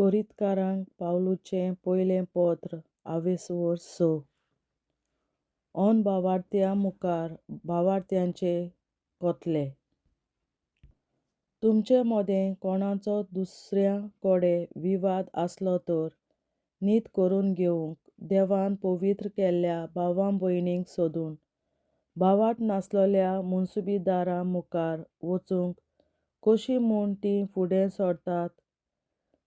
कोरिंतकारांक पावलुचें पयलें पत्र आवेसवोर 6. ओन भावार्थ्यां मुखार भावार्थ्यांचे कोतले. तुमचे मदें कोणाचो दुसऱ्या कडेन विवाद आसलो तर नीत करून घेवंक देवान पवित्र केल्ल्या भावां भयणींक सोदून भावार्थ नासलोल्या मुनसुबीदारां मुखार वचूंक कशीं म्हूण तीं फुडें सरतात.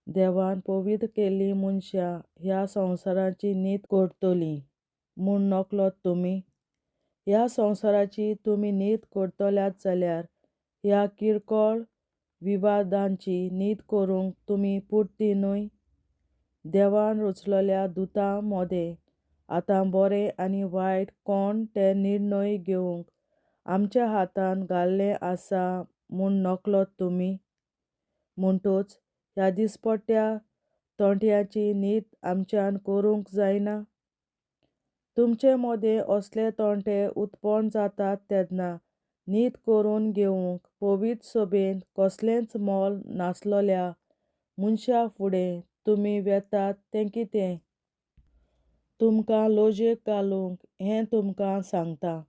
देवान पवित्र केल्लीं मनशां ह्या संवसाराची नीत करतलीं म्हूण नकळत तुमी. ह्या संवसाराची तुमी नीत करतल्यात जाल्यार ह्या किरकोळ विवादांची नीत करूंक तुमी पुर्ती न्हय. देवान रचलल्या दुतां मदें आतां बरें आनी वायट कोण ते निर्णय घेवंक आमच्या हातांत घाल्लें आसा म्हूण नकळत तुमी. म्हणटच ह्या दिसपट्ट्या तोंट्यांची नीत आमच्यान करूंक जायना. तुमचे मदें असले तोंटे उत्पन्न जातात तेन्ना नीत करून घेवंक पवित्र सभेंत कसलेंच मोल नासलोल्या मनशा फुडें तुमी वेतात तें कितें? तुमकां लजेक घालूंक हें तुमकां सांगतां.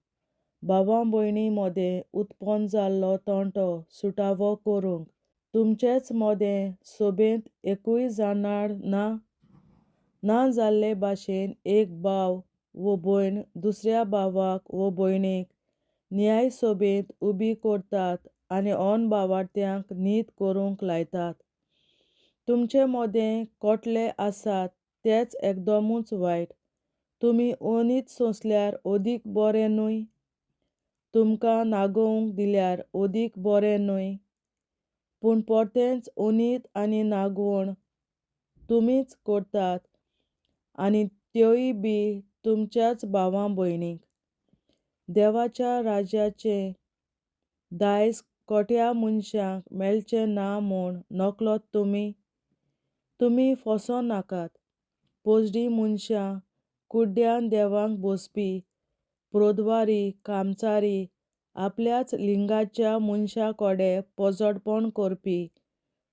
भावां भयणीं मदें उत्पन्न जाल्लो तोंटो सुटावो करूंक तुमचेच मदें सभेंत एकूय जाणां ना जाल्ले भाशेन एक भाव वो भयण दुसऱ्या भावाक वो भयणीक न्याय सभेंत उबी करतात आनी ओन भावार्थ्यांक नीत करूंक लायतात. तुमचे मदें कोटले आसात तेच एकदमूच वायट. तुमी अनीत सोंसल्यार ओदीक बरें न्हय. तुमकां नागोवंक दिल्यार ओदीक बरें न्हय. पूण परतेंच अनीत आनी नागवण तुमीच करतात आनी त्योय बी तुमच्याच भावां भयणीक. देवाच्या राज्याचें दायज खोट्या मनशांक मेळचें ना म्हूण नकळत तुमी. तुमी फसों नाकात. पोजडी मनशां, कुड्ड्यान देवाक भोसपी, प्रोदवारी, कामचारी, आपल्याच लिंगाच्या मनशां कडेन पोजडपण करपी,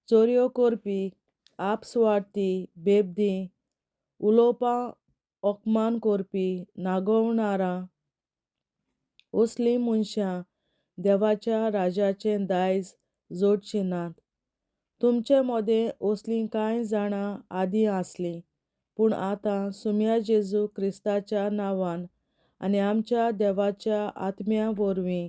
चोरयो करपी, आपसुवार्थी, बेबदी, उलोवपां ओकमान करपी, नागवणारां असलीं मनशां देवाच्या राज्याचें दायज जोडचीं नात. तुमचे मदें असलीं कांय जाणां आदीं आसलीं, पूण आतां सुम्या जेजू क्रिस्ताच्या नांवान आनी आमच्या देवाच्या आत्म्या वरवीं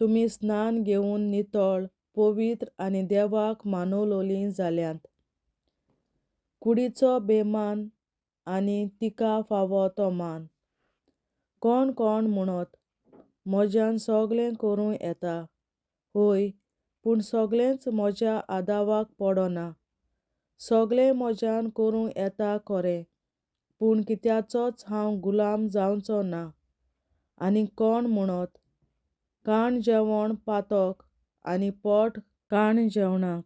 तुमी स्नान घेवन नितळ, पवित्र आनी देवाक मानवलोलीं जाल्यांत. कुडीचो बेमान आनी तिका फावो तो मान. कोण कोण म्हणत, म्हज्यान सगळें करूं येता. होय, पूण सगळेंच म्हज्या आदावाक पडना. सगळें म्हज्यान करूं येता खरें, पूण कित्याचोच हांव गुलाम जावचो ना. आनी कोण म्हणत, काण जेवण पातक आनी पोट काण जेवणाक.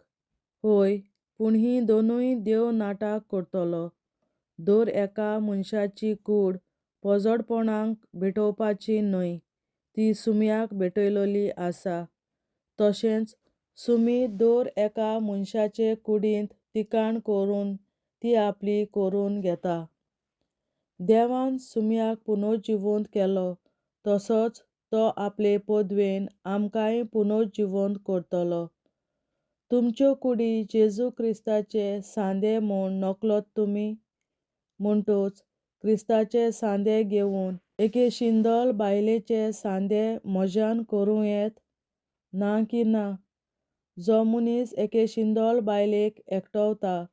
होय, पूण हीं दोनूय देव नाटक करतलो. दर एका मनशाची कूड पोजडपणाक भेटोवपाची न्हय, ती सुम्याक भेटयलोली आसा. तशेंच सुमी दर एका मनशाचे कुडींत तिकाण करून ती आपली करून घेता. देवान सुम्याक पुनर्जिवंत केलो तसोच तो आपले पदवेन आमकांय पुनर्जिवंत करतलो. तुमच्यो कुडी जेजू क्रिस्ताचे सांदे म्हूण नकळत तुमी. म्हणटच क्रिस्ताचे सांदे घेवन एके शिंदल बायलेचे सांदे म्हज्यान करूं येत? ना की ना. जो मनीस एके शिंदल बायलेक एकटवता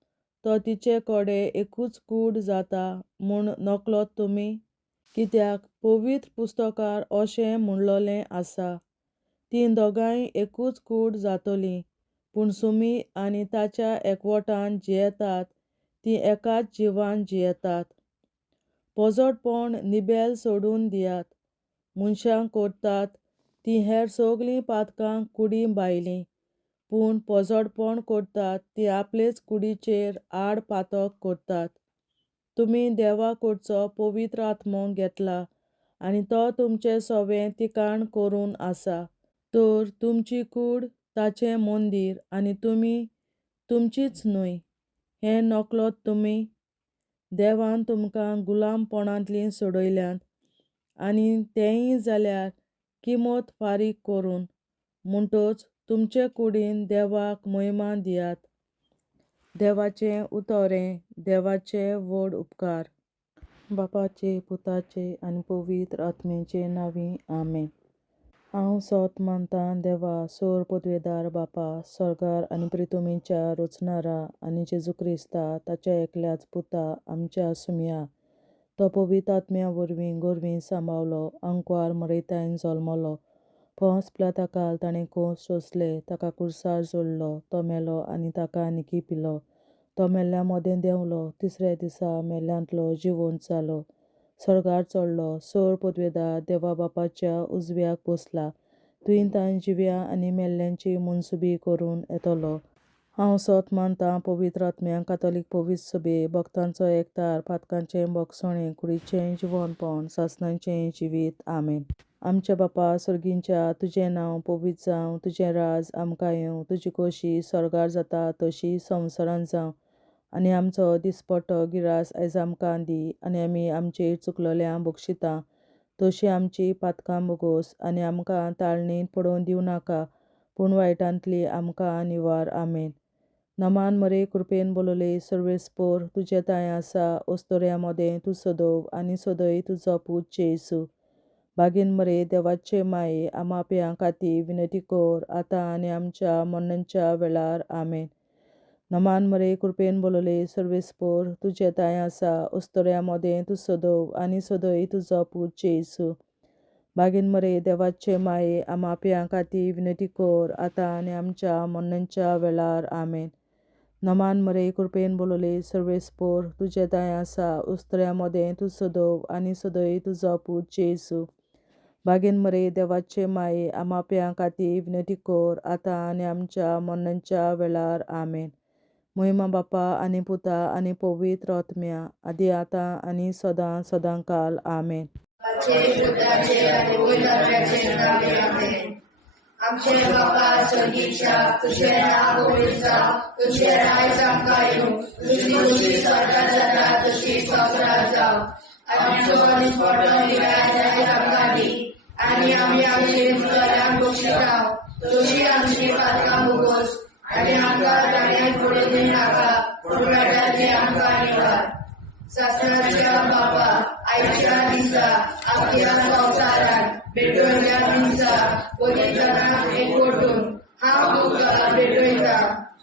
तो तिचे कडेन एकूच कूड जाता म्हूण नकळत तुमी. कित्याक पवित्र पुस्तकार अशें म्हणलोलें आसा, तीं दोगांय एकूच कूड जातलीं. पूण सुमी आनी ताच्या एकवटान जियेतात तीं एकाच जिवान जियेतात. पोजडपण निबेल सोडून दियात. मनशां करतात तीं हेर सगळीं पातकां कुडी भायलीं, पूण पोजडपण करतात तीं आपलेच कुडीचेर आड पातक करतात. तुमी देवा कडचो पवित्र आत्मो घेतला आनी तो तुमचे सवें तिकाण करून आसा. तर तुमची कूड ताचें मंदीर आनी तुमी तुमचींच न्हय. हें नकलोत तुमी? देवान तुमकां गुलामपणांतली सोडयल्यात आनी तेंय जाल्यार किंमत फारीक करून म्हणटच तुमचे कुडीन देवाक महिमा दियात. देवाचें उतोरें, देवाचे व्हड उपकार. बापाचे, पुताचे आनी पवित्र आत्म्याचे नांवी आमेन. हांव सोत मानतां देवा, सोर पदवेदार बापा, स्वर्गार आनी पृथ्वीच्या रचणारा, आनी जेजू क्रिस्ता ताच्या एकल्याच पुता आमच्या सुमया. तो पवित्र आत्म्या वरवीं गोरवीं सांबावलो, आंकवार मरयतायन जल्मलो, पोंस पिलाताकाल ताणें कोस सोंसले, ताका कुर्सार जोडलो, तो मेलो आनी ताका निकी पिलो. तो मेल्ल्या मोदें देंवलो, तिसऱ्या दिसा मेल्ल्यांतलो जिवंत जालो, स्वर्गार चडलो, सोर पदवेदार देवा बापाच्या उजव्याक बसला, थंय ताण जिव्या आनी मेल्ल्यांची मनसुबी करून येतलो. हांव सोत मानतां पवित्र आत्म्यांक, कातोलीक पवित्र सभे, भक्तांचो एकठार, पातकांचें भोगसणें, कुडीचें जिवंतपण, सासणाचें जिवीत. आमेन. आमच्या बापा सर्गींच्या, तुजें नांव पवित्र जावं, तुजें राज आमकां येवं, तुजी खोशी स्वर्गार जाता तशी संवसारांत जावं. आनी आमचो दिसपट्टो गिरास आयज आमकां दी, आनी आमी आमचेर चुकलोल्यांक बक्षिता तशी आमची पातकां बोगोस, आनी आमकां ताळणेंत पडोवन दिवं नाका, पूण वायटांतली आमकां निवार. आमेन. नमान मरे, कृपेन बोलोले, सर्वेस्पोर, तुजे ताय आसा, ओस्तोऱ्या मोदें तूं सदोव, आनी सदय तुजो पूत जेसू. बागेन मरे, देवाचे माये, आमाप्यां खातीर विनंती कर, आतां आनी आमच्या मरणाच्या वेळार. आमेन. नमान मरे, कृपेन बोलोले, सर्वेस्पोर, तुजे ताय आसा, ओस्तोऱ्या मोदें तूं सदोव, आनी सदय तुजो पूत जेसू. बागेन मरे, देवाचे माये, आमाप्यां खातीर विनंती कर, आतां आनी आमच्या मरणाच्या वेळार. आमेन. नमान मरे, कृपेन बोलोले, सर्वेस्पोर, तुजे ताय आसा, ओस्तोऱ्या मोदें तूं सदोव, आनी सदय तुजो पूत जेसू. बागेन मरे, देवाचे माये, आमाप्यां खातीर विनंती कर, आतां आनी आमच्या मरणाच्या वेळार. आमेन. महिमा बापा आनी पुता आनी पवित्र आत्म्या, आदी आतां आनी सदां सदांकाल. आमेन. आमचे बापा स्वर्गीच्या, तुझें नांव पवित्र जावं, तुझें राज आमकां येवं, तुजी खोशी स्वर्गार जाता तशी संवसारांत जावं. आमचो दिसपट्टो गिरास आयज आमकां दी, आनी आमी आमचे चुकलोल्यांक बक्षिता तशी आमची पातकां बोगोस, आनी आमकां ताळणेंत पडोवन दिवं नाका, पूण वायटांतली आमकां निवार. सासणाच्या बापा, आयच्या दिसा आख्या संवसारांत भेटवयल्या दिसा पवित्रांक एकवटून हांव तुका भेटयता.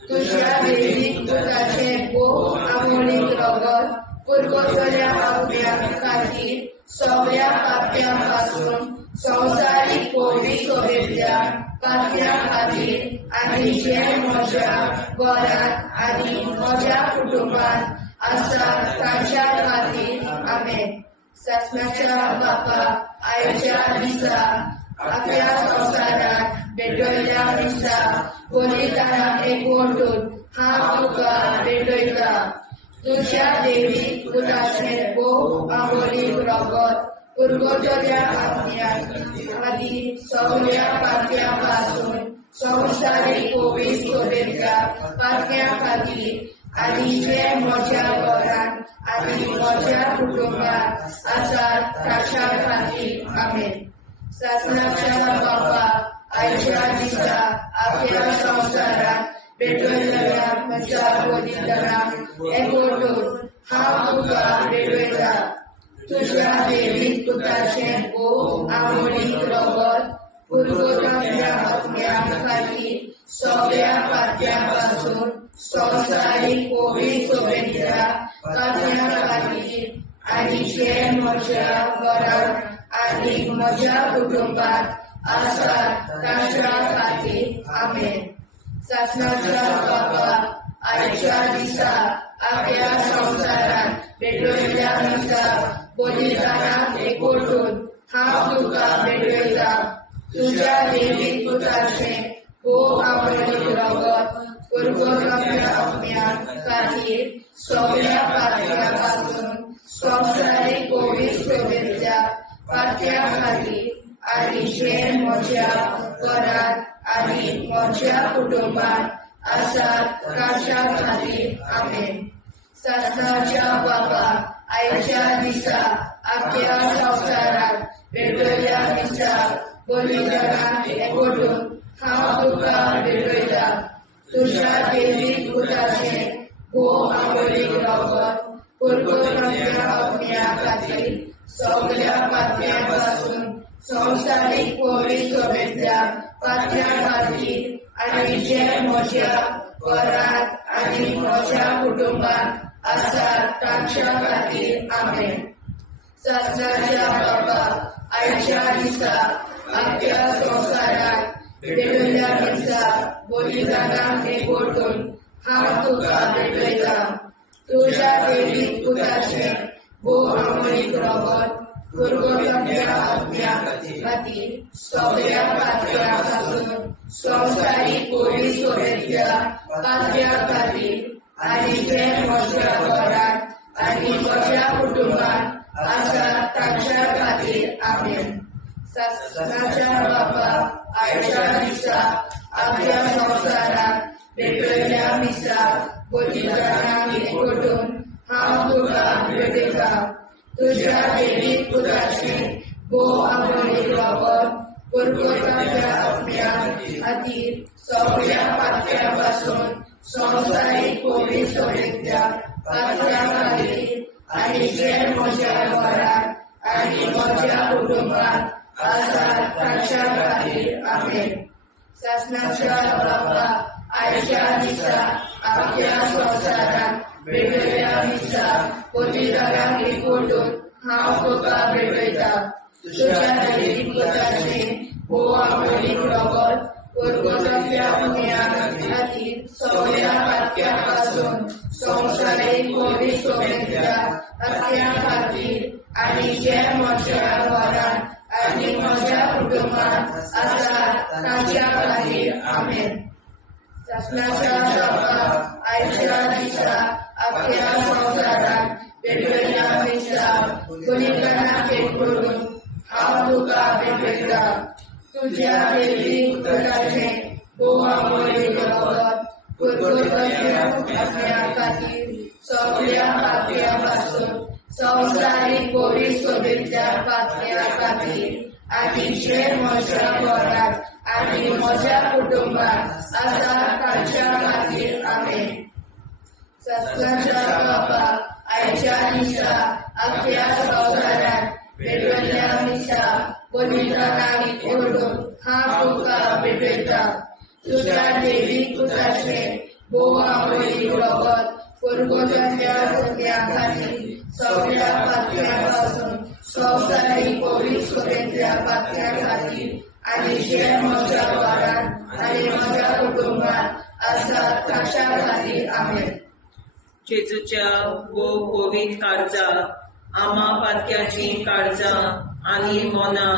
तुज्या देवीक पुताचें भोव आमोणीक रगत पुरगोसल्या आत्म्या खातीर सगळ्या पाप्यां पासून संवसारीक पवित्र सभेंतल्या पाप्यां खातीर, आनी जे म्हज्या घरांत आनी म्हज्या कुटुंबांत आसा तांच्या खातीर. आमेन. सासणाच्या बापा, आयच्या दिसा आख्या संवसारांत भेटवयल्या दिसा पवित्रांक एकवटून हांव तुका भेटयता. तुज्या देवीक पुताचें भोव आमोणीक रगत पुरगोसल्या आत्म्या खातीर सगळ्या पाप्यां पासून संवसारीक पवित्र सभेंतल्या पाप्यां खातीर, आनी जे म्हज्या घरांत आनी म्हज्या कुटुंबांत आसा तांच्या खातीर. आमेन. सासणाच्या बापा, आयच्या दिसा आख्या संवसारांत भेटवयल्या म्हज्या पवित्रांक एकवटून हांव तुका भेटयता. तुज्या देवीक पुताचें भोव आमोणीक रगत पुरगोसल्या आत्म्या खातीर सगळ्या पाप्यां पासून संवसारीक पवित्र सभेंतल्या पाप्यां खातीर, आनी जे म्हज्या घरांत आनी म्हज्या कुटुंबांत आसा तांच्या खातीर. आमेन. सासणाच्या बापा, आयच्या दिसा आख्या संवसारांत भेटवयल्या दिसा पवित्रांक एकवटून हांव तुका भेटयता. तुज्या देवीक पुताचें भोव आमोणीक रगत पुरगोसल्या आत्म्या खातीर सगळ्या पाप्यां पासून संवसारीक पवित्र सभेंतल्या पाप्यां खातीर, आनी जे म्हज्या घरांत आनी म्हज्या कुटुंबांत आसात ताच्या खातीर आमेन. सासणाच्या बाबा आयच्या दिसा आख्या संवसारात पेटयल्या दिसा बलिदानाक एकवटून हांव तुका भेटयता. तुज्या देवीक पुताचें भोव आवडीक रगत पुरगोरच्या अग्न्या खातीर सगळ्या पातळ्यां पासून संवसारीक पवित्रतेच्या पातळ्या खातीर आनी जे म्हज्या घरांत आनी म्हज्या कुटुंबांत आसात तांच्या खातीर आमेन. सासणाच्या बाबा आयच्या दिसा आख्या संवसारात भेटयल्या दिसा बलिदानाक एकवटून हांव तुका भेटयता. तुज्या देवीक पुताचें भोव आवडीक रगत पुरगोरच्या अग्न्या खातीर सगळ्या पातळ्यां पासून संवसारीक पवित्रतेच्या पातळ्या खातीर आनी जे म्हज्या घरांत आनी म्हज्या कुटुंबांत आसात तांच्या खातीर आमेन. सासणाच्या बाबा आयच्या दिसा आख्या संवसारात भेटयल्या दिसा बलिदानाक एकवटून हांव तुका भेटयता. तुज्या देवीक पुताचें भोव आवडीक रगत पुरगोरच्या अग्न्या खातीर सगळ्या पातळ्यां पासून संवसारीक पवित्रतेच्या पातळ्या खातीर आनी जे म्हज्या घरांत आनी म्हज्या कुटुंबांत आसात तांच्या खातीर आमेन. सासणाच्या बाबा आयच्या दिसा आख्या संवसारात भेटयल्या दिसा बलिदानाक एकवटून हांव तुका भेटयता. तुज्या देवीक पुताचें भोव आवडीक रगत पुरगोरच्या अग्न्या खातीर सगळ्या पातळ्यां पासून संवसारीक पवित्रतेच्या पातळ्या खातीर आनी जे म्हज्या घरांत आनी म्हज्या कुटुंबांत आसात तांच्या खातीर आमेन. सासणाच्या बाबा आयच्या दिसा आख्या संवसारात भेटयल्या दिसा बलिदानाक एकवटून हांव तुका भेटयता. तुज्या देवीक पुताचें भोव आवडीक रगत पुरगोरच्या अग्न्या खातीर सगळ्या पातळ्यां पासून संवसारीक पवित्रतेच्या पातळ्या खातीर आनी जे म्हज्या घरांत आनी म्हज्या कुटुंबांत आसात तांच्या खातीर आमेन. सासणाच्या बाबा आयच्या दिसा आख्या संवसारात भेटयल्या दिसा बलिदानाक एकवटून हांव तुका भेटयता. तुज्या देवीक पुताचें भोव आवडीक रगत पुरगोरच्या अग्न्या खातीर सगळ्या पातळ्यां पासून संवसारीक पवित्रतेच्या पातळ्या खातीर आनी जे म्हज्या घरांत आनी म्हज्या कुटुंबांत आसात तांच्या खातीर आमेन. जेजूच्या भोव पवित्र काळजा आम्हा पातक्याची काळजा आनी मोना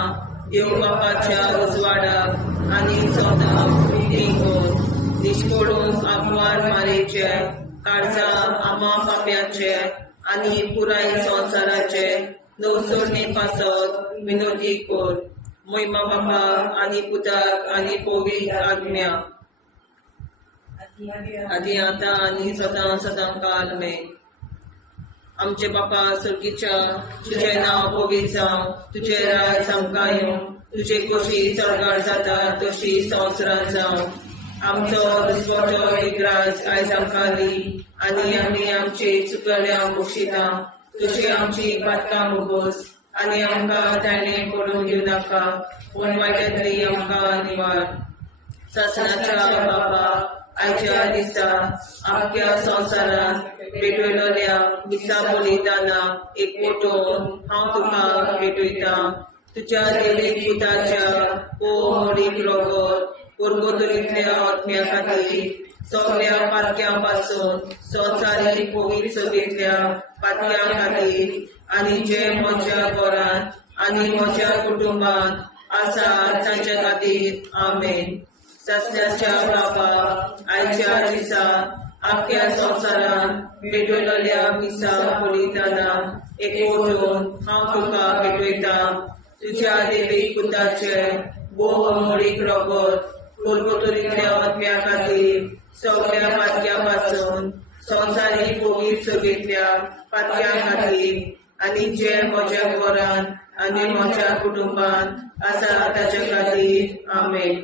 देव बापाच्या उजवाडाक आनी सदांच निगून निश्कोडून आग्वार मारेचे काळजा आम्हा पाप्याचे आनी पुराय संवसाराचे नवसोडणे पासत विनोदी कोर. महिमा बापा आनी पुताक आनी पवित्र आत्म्या आदी आतां आनी सदां सदां काल आमेन. आमचे बापा सर्गीच्या तुझें नांव पवित्र जावं, तुजें राज आमकां येवं, तुजे कशी चडगाड जाता तशी संवसारांत जावं. आमचो दिसवटो एक राज आयज आमकां दी आनी आमी आमचे चुकल्यांक बक्षिता. तशी आमची पातकां मुगोस आनी आमकां ताणें पडून दिवं नाका, पूण वायटांतली आमकां निवार. सासणाच्या बाबा आयच्या दिसा आख्या संवसारांत भेटयलोल्या दिसा बलिदानाक एकवटून हांव तुका भेटयता. तुज्या देवीक पुताच्या भोव आवडीक रगत पुरगोरच्या अग्न्या खातीर सगळ्या पातळ्यां पासून संवसारीक पवित्रतेच्या पातळ्या खातीर आनी जे म्हज्या घरांत आनी म्हज्या कुटुंबांत आसात तांच्या खातीर आमेन. सासणाच्या बाबा आयच्या दिसा आख्या संवसारांत भेटयलोल्या दिसा बलिदानाक एकवटून हांव तुका भेटयता. तुज्या देवीक पुताचे भोव आवडीक रगत पुरगोरच्या अग्न्या खातीर सगळ्या पातक्या पासून संवसारीक कोवीड सगळ्या पातक्या खातीर आनी जे म्हज्या घरान आनी म्हज्या कुटुंबान आसा ताचे खातीर आमेन.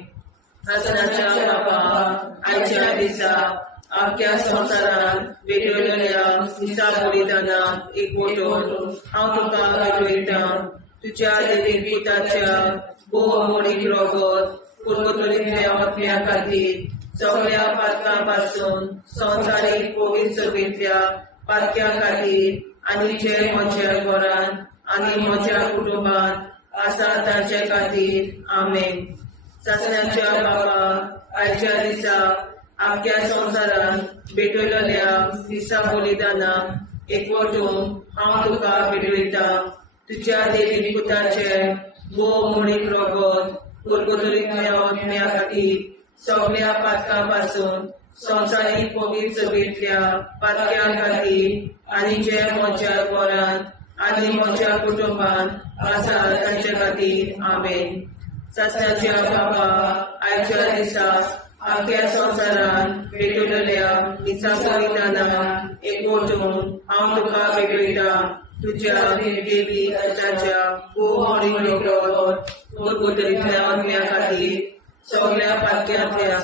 आसनाच्या बापा, आयच्या दिसा आख्या संवसारान वेगवेगळ्या दिसा बलिदानाक एकवटून हांव तुका वेगळयता. तुज्या देवीक पुताच्या भोवमणीक रगत पुर्वतरींतल्या आत्म्या खातीर सगळ्या पातकां पासून संवसारीक कोवीड सगळ्या पातक्या खातीर आनी जे म्हज्या घरान आनी म्हज्या कुटुंबान आसा ताचे खातीर आमेन. सासण्याच्या बापा, आयच्या दिसा आख्या संवसारान भेटयलेल्या दिसा बलिदानाक एकवटून हांव तुका वेगळयता. तुज्या देवी पुताचे भोवमणीक रगत पुर्वतरींतल्या आत्म्या खातीर सगळ्या पातकां पासून संवसारीक कोवीड सगळ्या पातक्या खातीर आनी जे म्हज्या घरान आनी म्हज्या कुटुंबान आसा ताचे खातीर आमेन. सासण्याच्या बापा, आयच्या दिसा आख्या संवसारान भेटयलेल्या दिसा बलिदानाक एकवटून हांव तुका वेगळयता. तुज्या देवी पुताच्या भोवमणीक रगत पुर्वतरींतल्या आत्म्या खातीर सगळ्या पातक्यांतल्या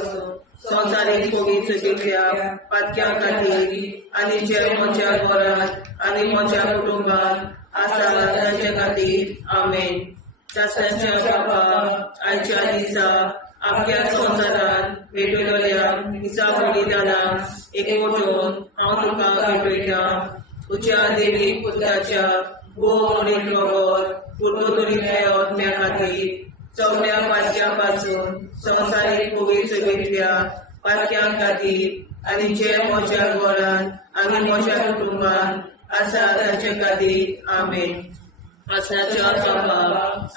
संवसारीक कोवीड सगळ्या पातक्या खातीर आनी जे म्हज्या घरान आनी म्हज्या कुटुंबान आसा ताचे खातीर आमेन. सासण्याच्या बापा, आयच्या दिसा आख्या संवसारान भेटयलेल्या दिसा बलिदानाक एकवटून हांव तुका वेगळयता. तुज्या देवी पुताच्या भोवमणीक रगत पुर्वतरींतल्या आत्म्या खातीर सगळ्या पातक्या पासून संवसारीक कोवीड सगळ्या पातक्या खातीर आनी जे म्हज्या घरान आनी म्हज्या कुटुंबान आसा ताचे खातीर आमेन. आसण्याच्या बापा,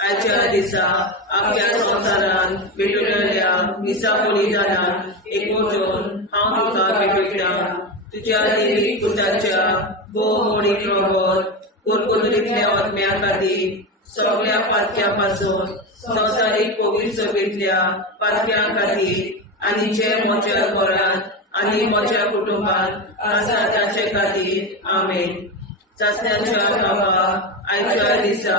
आयच्या दिसा आख्या संवसारान भेटयलेल्या दिसा बलिदानाक एकवटून हांव तुका वेगळयता. तुज्या देवी पुताच्या भोवमणीक रगत पुर्वतरींतल्या आत्म्या खातीर सगळ्या पातक्या पासून संवसारीक कोवीड सगळ्या पातक्या खातीर आनी जे म्हज्या घरान आनी म्हज्या कुटुंबान आसा ताचे खातीर आमेन. सासण्याच्या बापा, आयच्या दिसा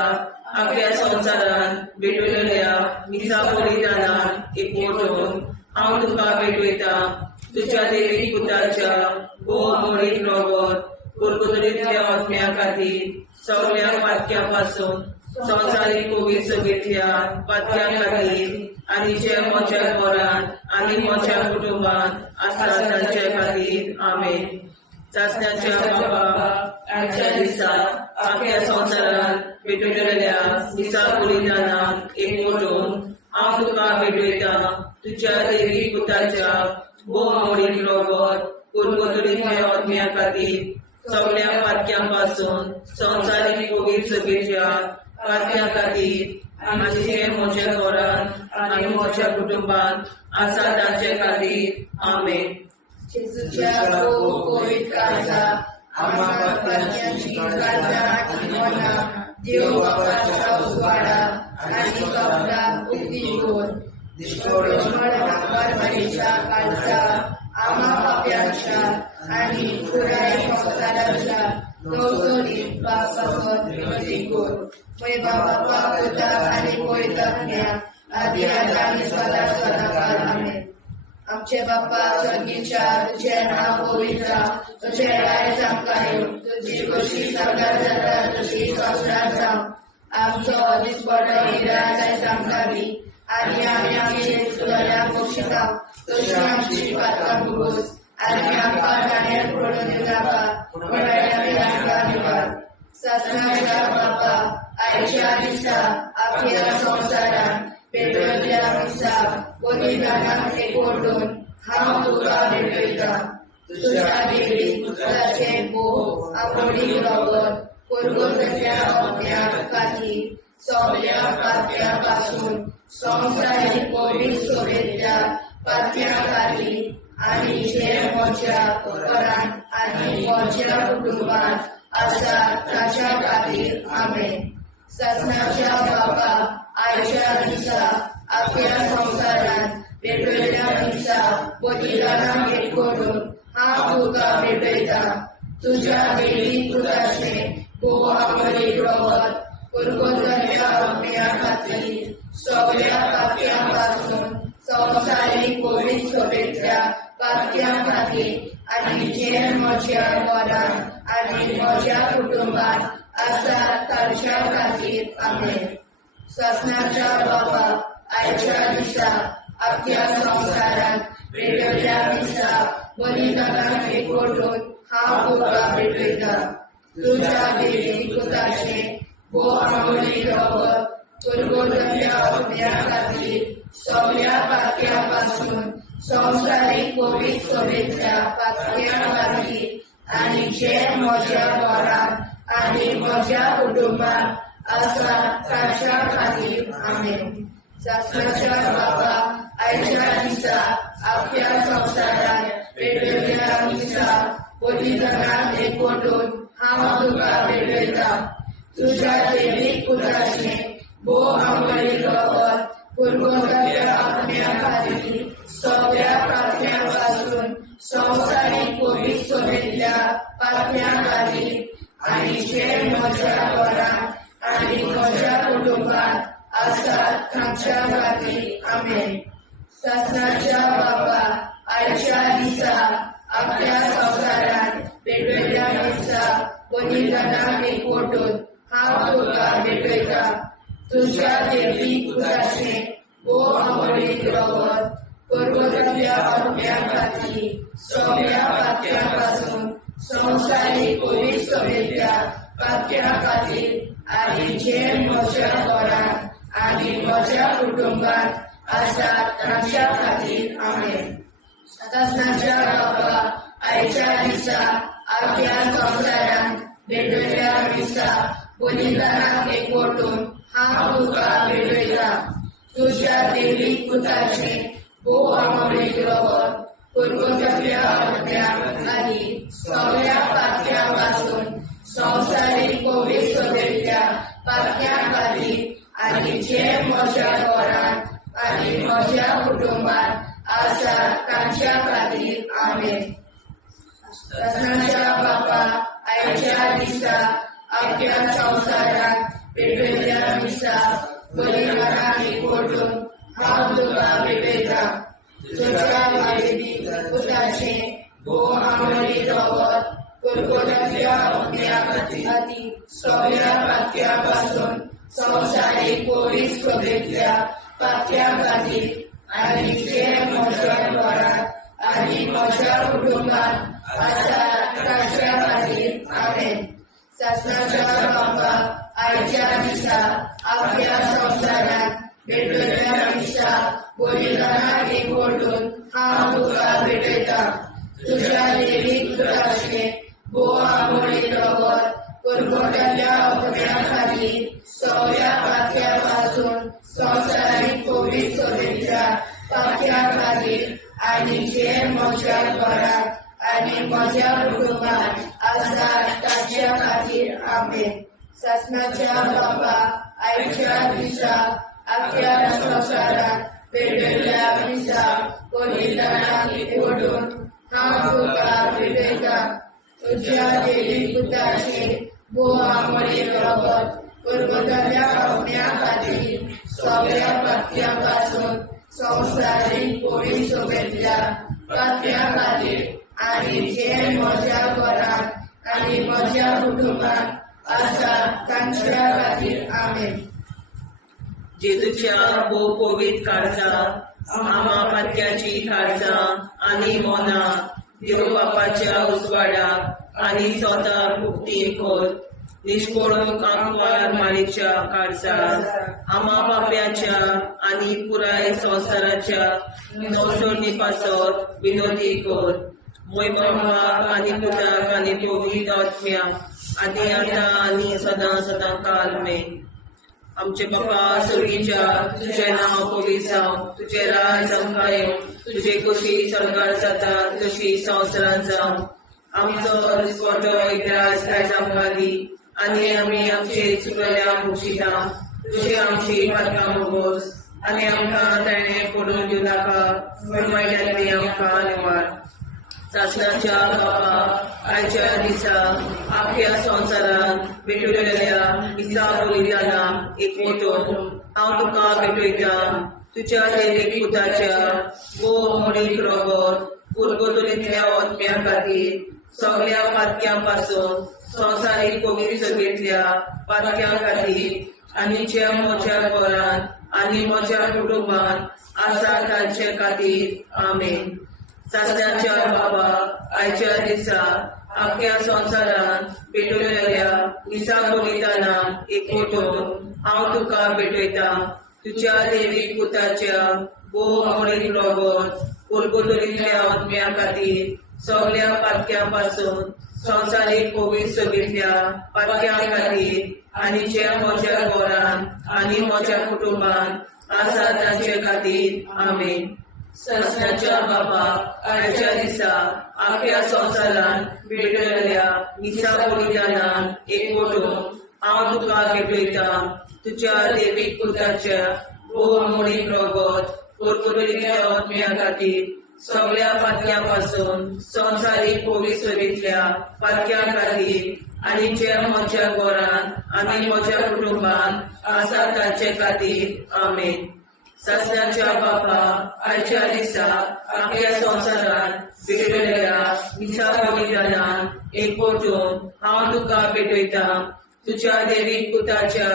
आख्या संवसारान भेटयलेल्या दिसा बलिदानाक एकवटून हांव तुका वेगळयता. तुज्या देवी पुताच्या भोवमणीक रगत पुर्वतरींतल्या आत्म्या खातीर सगळ्या पातक्या पासून संवसारीक कोवीड सगळ्या पातक्या खातीर आनी जे म्हज्या घरान आनी म्हज्या कुटुंबान आसा ताचे खातीर आमेन. सासण्याच्या बापा, आयच्या दिसा आख्या संवसारान भेटयलेल्या दिसा बलिदानाक एकवटून हांव तुका वेगळयता. तुज्या देवी पुताच्या भोवमणीक रगत पुर्वतरींतल्या आत्म्या खातीर सगळ्या पातक्या पासून संवसारीक कोवीड सगळ्या पातक्या खातीर आनी जे म्हज्या घरान आनी म्हज्या कुटुंबान आसा ताचे खातीर आमेन. जेजूच्या कोवीड काळजा आम्हा पातकांची काळजा आनी मना देव बापाच्या उजवाडा आनी कपडा उगीच कोर. परमेच्या काळजा आम्हा पाप्यांच्या आनी पुराय संवसाराच्या गवसणीत पापासत विनती कोर. बापा पुता आनी पवित्रात्म्या आदी आनी सदा सदाकाळ आमेन. आमचे बापा स्वर्गीच्या तुझे नाव पवित्र तुझे राय आमकां येवं. तुजी कशी सगळ्यात जाता तशी संवसारांत जावं. आमचो दिसपडो हिराय आयज आमकां दी आनी आमी आमचे चुकल्यांक बक्षिता तशी आमची पातकां भोगोस आनी आमकां गाडयेंत पडून दिवनाका पूण आमकां निवार. सासणाच्या बापा, आयच्या दिसा आख्या संवसारान भेटयल्ल्या दिसा बलिदानाक एकवटून हांव तुका वेगळयता. तुज्या देवी पुताचे भोव आपणीक रगत पुर्वतरींतल्या आत्म्या खातीर सगळ्या पातक्या पासून संवसारीक कोवीड सगळ्या पातक्या खातीर आनी जे म्हज्या घरान आनी म्हज्या कुटुंबान आसा ताच्या खातीर आमेन. सासणाच्या बापा, आयच्या दिसा आख्या संवसारान वेगवेगळ्या दिसा बलिदानाक एक करून हांव तुका भेटयता. तुझ्या देवी पुताचे आंबरीक रगत पुरगोतल्या अग्न्या खातीर सगळ्या पापयां पासून संवसारीक पवित्र सभेंतल्या पापयां खातीर आनी जे म्हज्या घरांत आनी म्हज्या कुटुंबांत आसात तांच्या खातीर आमेन. ससनाच्या बाबा आयच्या दिसा अख्ख्या संवसारांत वेगवेगळ्या दिसा बलिदानाक एकवटून हांव तुका भेटयता. तुझ्या देवी पुताचे आंबरीक रगत पुरगोतल्या अग्न्या खातीर सगळ्या पापयां पासून संवसारीक पवित्र सभेंतल्या पापयां खातीर आनी जे म्हज्या घरांत आनी म्हज्या कुटुंबांत आसात तांच्या खातीर आमेन. शास्त्राच्या बाबा आयच्या दिसा अख्ख्या संवसारांत वेगवेगळ्या दिसा बलिदानाक एकवटून हांव तुका भेटयता. तुझ्या देवी पुताचे आंबरीक रगत पुरगोतल्या अग्न्या खातीर सगळ्या पापयां पासून संवसारीक पवित्र सभेंतल्या पापयां खातीर आनी जे म्हज्या घरांत आनी म्हज्या कुटुंबांत आसात तांच्या खातीर आमेन. शास्त्राच्या बाबा आयच्या दिसा अख्ख्या संवसारांत वेगवेगळ्या दिसा बलिदानाक एकवटून हांव तुका भेटयता. तुझ्या देवी पुताचे आंबरीक रगत पुरगोतल्या अग्न्या खातीर सगळ्या पापयां पासून संवसारीक पवित्र सभेंतल्या पापयां खातीर आनी जे म्हज्या घरांत आनी म्हज्या कुटुंबांत आसात तांच्या खातीर आमेन. ससनाच्या बाबा आयच्या दिसा अख्ख्या संवसारांत वेगवेगळ्या दिसा बलिदानाक एकवटून हांव तुका भेटयता. तुझ्या देवी पुताचे आंबरीक रगत पुरगोतल्या अग्न्या खातीर सगळ्या पापयां पासून संवसारीक पवित्र सभेंतल्या पापयां खातीर आनी जे म्हज्या घरांत आनी म्हज्या कुटुंबांत आसात तांच्या खातीर आमेन. ससनाच्या बाबा आयच्या दिसा अख्ख्या संवसारांत वेगवेगळ्या दिसा बलिदानाक एकवटून हांव तुका भेटयता. तुझ्या देवी पुताचे आंबरीक रगत पुरगोतल्या अग्न्या खातीर सगळ्या पापयां पासून संवसारीक पवित्र सभेंतल्या पापयां खातीर आनी जे म्हज्या घरांत आनी म्हज्या कुटुंबांत आसात तांच्या खातीर आमेन. शास्त्राच्या बाबा आयच्या दिसा अख्ख्या संवसारांत वेगवेगळ्या दिसा बलिदानाक एकवटून हांव तुका भेटयता. तुझ्या देवी पुताचे आंबरीक रगत पुरगोतल्या अग्न्या खातीर सगळ्या पापयां पासून संवसारीक पवित्र सभेंतल्या पापयां खातीर आनी जे म्हज्या घरांत आनी म्हज्या कुटुंबांत आसात तांच्या खातीर आमेन. ससनाच्या बाबा आयच्या दिसा अख्ख्या संवसारांत वेगवेगळ्या दिसा बलिदानाक एकवटून हांव तुका भेटयता. तुझ्या देवी पुताचे आंबरीक रगत पुरगोतल्या अग्न्या खातीर सगळ्या पापयां पासून संवसारीक पवित्र सभेंतल्या पापयां खातीर आनी जे म्हज्या घरांत आनी म्हज्या कुटुंबांत आसात तांच्या खातीर आमेन. जेजूच्या पवित्र काळजांत आम्हा पात्याची काळजां आनी मोना देव बापाच्या उजवाडाक आनी स्वता मुक्ती कोर. निष्कळून आंकवार मारीच्या काळजांत आम्हा पाप्याच्या आनी पुराय संवसाराच्या नवसोडणी पासत विनोदी कोर. मोयबापाक आनी पुताक आनी पवित्र आत्म्याक आदी आतां आनी सदां सदां काल मेन. आमचे बापा सुर्गीच्या तुझें नांव पवित्र जावं, तुजें राज आमकां येवं, तुजी कशी सरकार जाता तशी संवसारांत जावं. आमचो दिसवटो एकदांच आयज आमकां दी आनी आमी आमचे चुकल्या मुक्षिता तुजी आमची पातकां मागोस. आनी आमकां ताणें पडून दिवं नाका पण वायट्यांतली आमकां निवाड सासणाच्या बापा आयच्या दिसा आख्या संवसारान भेटलेल्या दिसा बलिदाना एकवटून हांव तुका भेटयता तुज्या देवीक पुताच्या मोडीक रगत उरगतुलींतल्या ओतम्या खातीर सगळ्या पातक्यां पासून संवसारीक पवित्रतेंतल्या पातक्यां खातीर आनी ज्या म्हज्या घरान आनी म्हज्या कुटुंबान आसा तांचे खातीर आमेन सासण्याच्या बाबा आयच्या दिसा आख्या संवसारान भेटलेल्या दिसा बलिदानान एकवटून हांव तुका भेटयता तुज्या देवीक पुताच्या मोडीक रगत उरगतुलींतल्या ओतम्या खातीर सगळ्या पातक्यां पासून संवसारीक पवित्रतेंतल्या पातक्यां खातीर आनी ज्या म्हज्या घरान आनी म्हज्या कुटुंबान आसा तांचे खातीर आमेन सासण्याच्या बाबा आयच्या दिसा आख्या संवसारान भेटलेल्या दिसा बलिदानान एकवटून हांव तुका भेटयता तुज्या देवीक पुताच्या मोडीक रगत उरगतुलींतल्या ओतम्या खातीर सगळ्या पातक्यां पासून संवसारीक पवित्रतेंतल्या पातक्यां खातीर आनी ज्या म्हज्या घरान आनी म्हज्या कुटुंबान आसा तांचे खातीर आमेन सासण्याच्या बापा आयच्या दिसा आख्या संवसारान भेटलेल्या दिसा बलिदानान एकवटून हांव तुका भेटयता तुज्या देवीक पुताच्या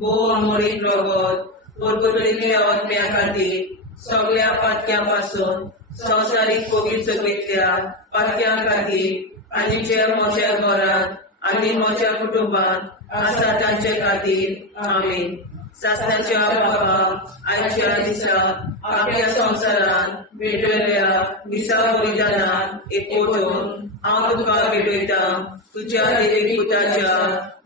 मोडीक रगत उरगतुलींतल्या ओतम्या खातीर सगळ्या पातक्यां पासून संवसारीक पवित्रतेंतल्या पातक्यां खातीर आनी ज्या म्हज्या घरान आनी म्हज्या कुटुंबान आसा तांचे खातीर आमेन सासण्याच्या बापा आयच्या दिसा आख्या संवसारान भेटलेल्या दिसा बलिदानान एकवटून हांव तुका भेटयता तुज्या देवीक पुताच्या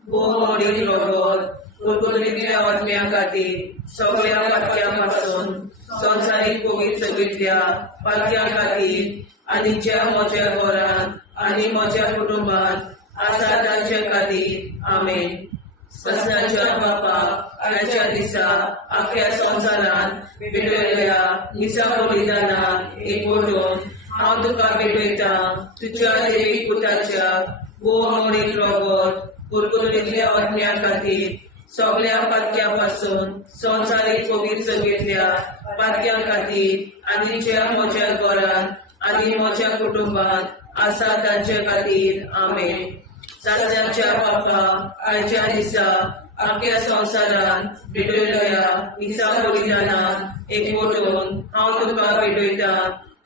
मोडीक रगत उरगतुलींतल्या ओतम्या खातीर सगळ्या पातक्यां पासून संवसारीक पवित्रतेंतल्या पातक्यां खातीर आनी ज्या म्हज्या घरान आनी म्हज्या कुटुंबान आसा तांचे खातीर आमेन सासण्याच्या बापा आयच्या दिसा आख्या संवसारान भेटलेल्या दिसा बलिदानान एकवटून हांव तुका भेटयता तुज्या देवीक पुताच्या मोडीक रगत उरगतुलींतल्या ओतम्या खातीर सगळ्या पातक्यां पासून संवसारीक पवित्रतेंतल्या पातक्यां खातीर आनी ज्या म्हज्या घरान आनी म्हज्या कुटुंबान आसा तांचे खातीर आमेन सासण्याच्या बापा आयच्या दिसा आख्या संवसारान भेटलेल्या दिसा बलिदानान एकवटून हांव तुका भेटयता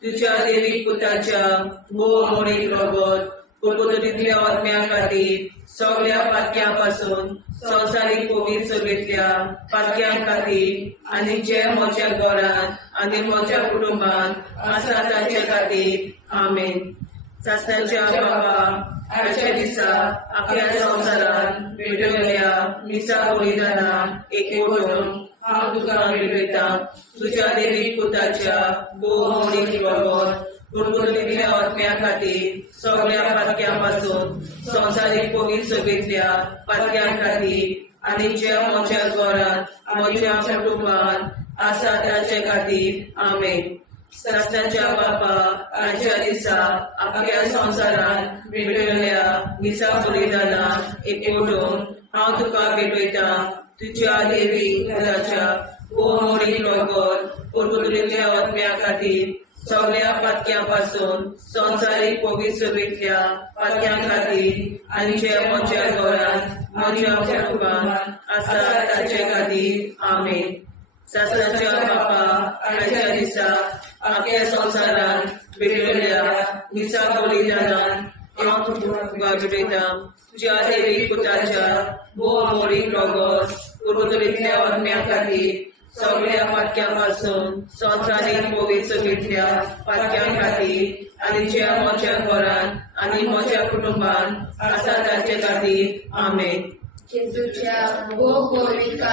तुज्या देवीक पुताच्या मोडीक रगत उरगतुलींतल्या ओतम्या खातीर सगळ्या पातक्यां पासून संवसारीक पवित्रतेंतल्या पातक्यां खातीर आनी ज्या म्हज्या घरान आनी म्हज्या कुटुंबान आसा तांचे खातीर आमेन सासण्याच्या बापा आयच्या दिसा आख्या संवसारान भेटलेल्या दिसा बलिदानान एकवटून हांव तुका भेटयता तुज्या देवीक पुताच्या मोडीक रगत उरगतुलींतल्या ओतम्या खातीर सगळ्या पातक्यां पासून संवसारीक पवित्रतेंतल्या पातक्यां खातीर आनी ज्या म्हज्या घरान म्हज्या कुटुंबान आसा तांचे खातीर आमेन सासण्याच्या बापा आयच्या दिसा आख्या संवसारान भेटलेल्या दिसा बलिदानान एकवटून हांव तुका भेटयता तुज्या देवीक पुताच्या मोडीक रगत उरगतुलींतल्या ओतम्या खातीर सगळ्या पातक्यां पासून संवसारीक पवित्रतेंतल्या पातक्यां खातीर आनी ज्या म्हज्या घरान म्हज्या कुटुंबान आसा तांचे खातीर आमेन सासण्याच्या बापा आयच्या दिसा आख्या संवसारान भेटलेल्या दिसा बलिदानान हांव तुका भेटयता तुज्या देवीक पुताच्या मोडीक रगत उरगतुलींतल्या ओतम्या खातीर सगळ्या पातक्यां पासून संवसारीक पवित्रतेंतल्या पातक्यां खातीर आनी ज्या म्हज्या घरान आनी म्हज्या कुटुंबान आसा तांचे खातीर आमेन तुज्या पवित्र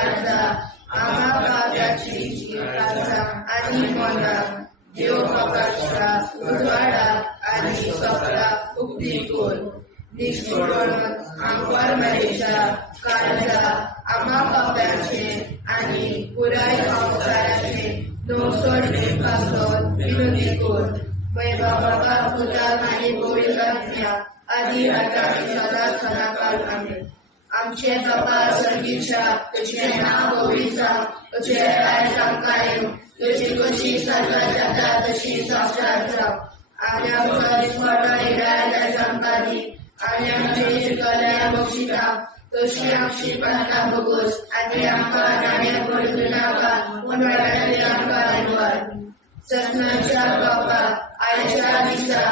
आम्हा काळजाची आनी मनाक देव प्रकाशा उजवाडा आनी सपना उक्ती कोर निष्ठुरपण आमकां मरेशा काळजा आम्हा पाप्यांचे आनी पुराय संवसाराचे न्हू सोडणे पासत विनोदी कोर. बाबा पुताक आनी पवित्रात्म्या आदी आतां आनी सदांच सदांकाळ आमेन. आमचे बाबा सर्गीच्या तुझें नांव पवित्र जावं, तुझें राज्य आमकां येवं, तुजी कशी स्वर्गांत जाता तशी संवसारांत जावं. आनी आमचो दिसपट्टो इराय आमकां दी, आनी आमचे शिकल्या बक्षिता तशी आमची प्रार्थना भोगोस. आनी आमकां नाणे पडूं नाका पूण वाटायले आमकां निवार. सत्नाच्या बाबा आयच्या दिसा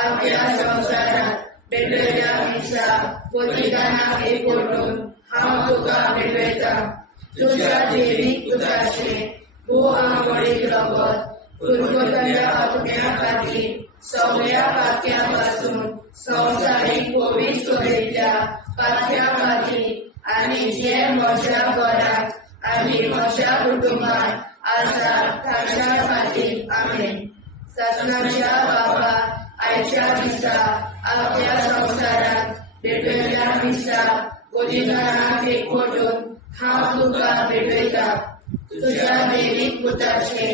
आमच्या संवसारांत भेटलेल्या दिसा बलिदानाक एकवटून हांव तुका भेटयता. तुज्या देवीक पुताचे भोव आंबोळीक रगत पुरगोटल्या आत्म्या खातीर सगळ्या पातक्यां पासून संवसारीक पवित्र सोयेच्या पातक्या खातीर आनी जे म्हज्या घरांत आनी म्हज्या कुटुंबांत आसा ताच्या खातीर आमेन. सत्नाच्या बाबा आयच्या दिसा आपल्या संवसारांत भेटलेल्या दिसा बलिदानाक एकवटून हांव तुका भेटयता. तुज्या देवीक पुताचे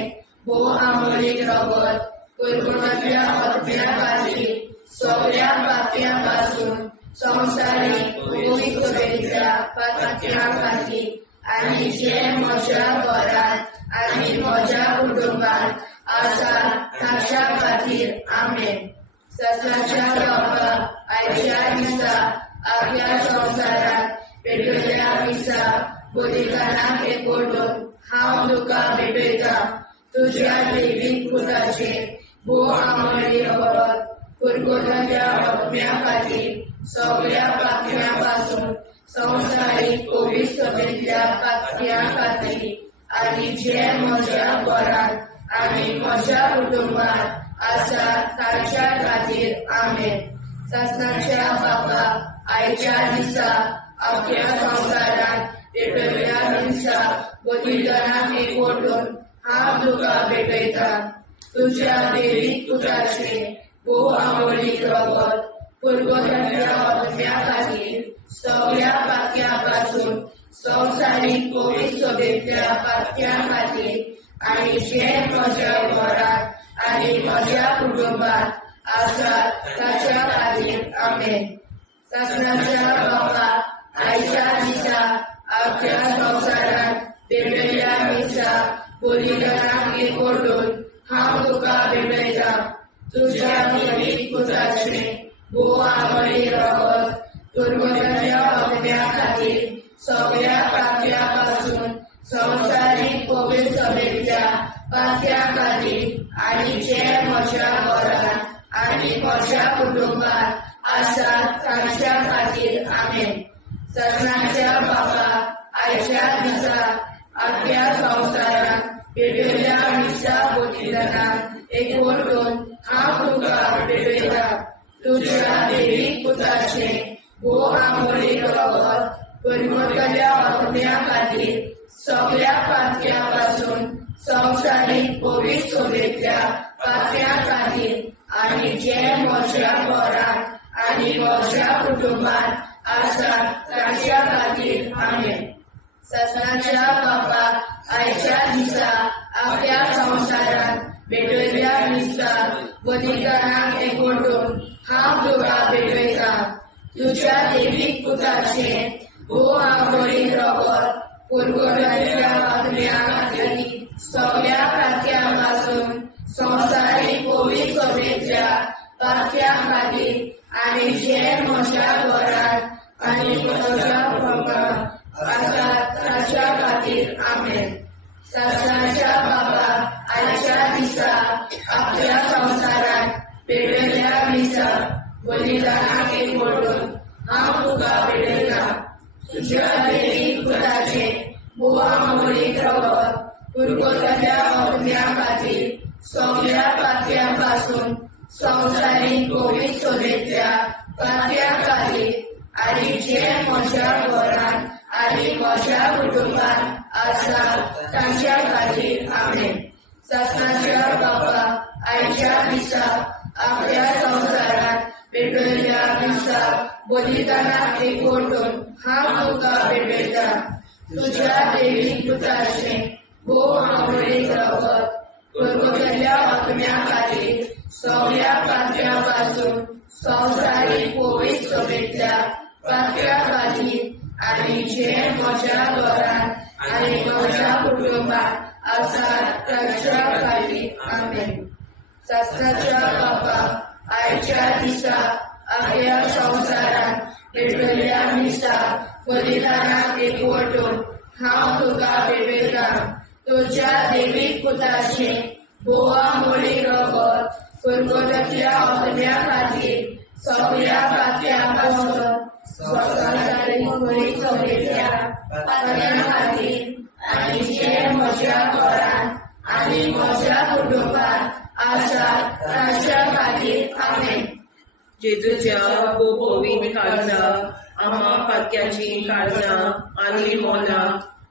भोव आंबोळीक रगत पुरगोटल्या आत्म्या खातीर सगळ्या पातक्यां पासून संवसारीक पवित्र सोयेच्या पातक्या खातीर आनी जे म्हज्या घरांत आनी म्हज्या कुटुंबांत आसा ताच्या खातीर आमेन. सत्नाच्या बाबा आयच्या दिसा आपल्या संवसारांत भेटलेल्या दिसा बलिदानाक एकवटून हांव तुका भेटयता. तुज्या देवीक पुताचे भोव आंबोळीक रगत पुरगोटल्या आत्म्या खातीर सगळ्या पातक्यां पासून संवसारीक पवित्र सोयेच्या पातक्या खातीर आनी जे म्हज्या घरांत आनी म्हज्या कुटुंबांत आसा ताच्या खातीर आमेन. सत्नाच्या बाबा आयच्या दिसा आपल्या संवसारांत भेटलेल्या दिसा बलिदानाक एकवटून हांव तुका भेटयता. तुज्या देवीक पुताचे भोव आंबोळीक रगत पुरगोटल्या आत्म्या खातीर सगळ्या पातक्यां पासून संवसारीक पवित्र सोयेच्या पातक्या खातीर आनी जे म्हज्या घरांत आनी म्हज्या कुटुंबांत आसा ताच्या खातीर आमेन. सत्नाच्या बाबा आयच्या दिसा आपल्या संवसारांत भेटलेल्या दिसा बलिदानाक एकवटून हांव तुका भेटयता. तुज्या देवीक पुताचे भोव आंबोळीक रगत पुरगोटल्या आत्म्या खातीर सगळ्या पातक्यां पासून संवसारीक पवित्र सोयेच्या पातक्या खातीर आनी जे म्हज्या घरांत आनी म्हज्या कुटुंबांत आसा ताच्या खातीर आमेन. सत्नाच्या बाबा आयच्या दिसा आपल्या संवसारांत भेटलेल्या दिसा बलिदानाक एकवटून हांव तुका भेटयता. तुज्या देवीक पुताचे भोव आंबोळीक रगत पुरगोटल्या आत्म्या खातीर सगळ्या पातक्यां पासून संवसारीक पवित्र सोयेच्या पातक्या खातीर आनी जे म्हज्या घरांत आनी म्हज्या कुटुंबांत आसा ताच्या खातीर आमेन. सत्नाच्या बाबा आयच्या दिसा आपल्या संवसारांत भेटलेल्या दिसा बलिदानाक एकवटून हांव तुका भेटयता. तुज्या देवीक पुताचे भोव आंबोळीक रगत पुरगोटल्या आत्म्या खातीर सगळ्या पातक्यां पासून संवसारीक पवित्र सोयेच्या पातक्या खातीर आनी जे म्हज्या घरांत आनी म्हज्या कुटुंबांत आसा ताच्या खातीर आमेन. सत्नाच्या बाबा आयच्या दिसा आपल्या संवसारांत भेटलेल्या दिसा बलिदानाक एकवटून हांव तुका भेटयता. तुज्या देवीक पुताचे भोव आंबोळीक रगत पुरगोटल्या आत्म्या खातीर सगळ्या पातक्यां पासून संवसारीक पवित्र सोयेच्या पातक्या खातीर आनी जे म्हज्या घरांत आनी म्हज्या कुटुंबांत आसा ताच्या खातीर आमेन. सत्नाच्या बाबा आयच्या दिसा आपल्या संवसारांत भेटलेल्या दिसा बलिदानाक एकवटून हांव तुका भेटयता. तुझ्या दैवीक पुत्राचे भोव आंबोळीक रगत गोरगोरलेल्या आत्म्या खातीर सगळ्या पातळ्या पासून संवसारीक पवित्र सभेंतल्या पातळ्या खातीर आनी जे म्हज्या घरांत आनी म्हज्या कुटुंबात आसात तांच्या खातीर आमेन. शास्त्राच्या बापाक आयच्या दिसा आख्या संवसारांत पेटयल्ल्या मिसा बलिदानाक एकवटून हांव तुका भेटयता. तुज्या दैवीक पुताचे बोवा मोळी रगत कुरकुरतल्या आत्म्या खातीर सगळ्या पातळ्या पासून संवसारीक पवित्र सभेंतल्या पातळ्या खातीर आनी जे म्हज्या घरांत आनी म्हज्या कुटुंबात आसात तांच्या खातीर आमेन. जेजूच्या पवित्र काळजा आम्हा पातक्याची काळजां आनी मोना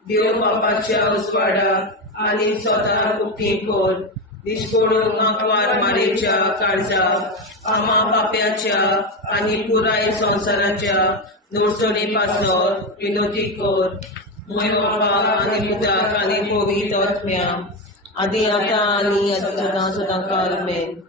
देव बापाच्या उजवाडाक आनी स्वता उक्ती कोर. दिसपडून आंकवार मारेच्या काळजा आम्हा पाप्याच्या आनी पुराय संवसाराच्या नोडसणी पासत विनोदी कोर. मोय बापाक आनी पुताक आनी पवित्र आत्म्या आदी आतां आनी सदां सदां काल आमेन.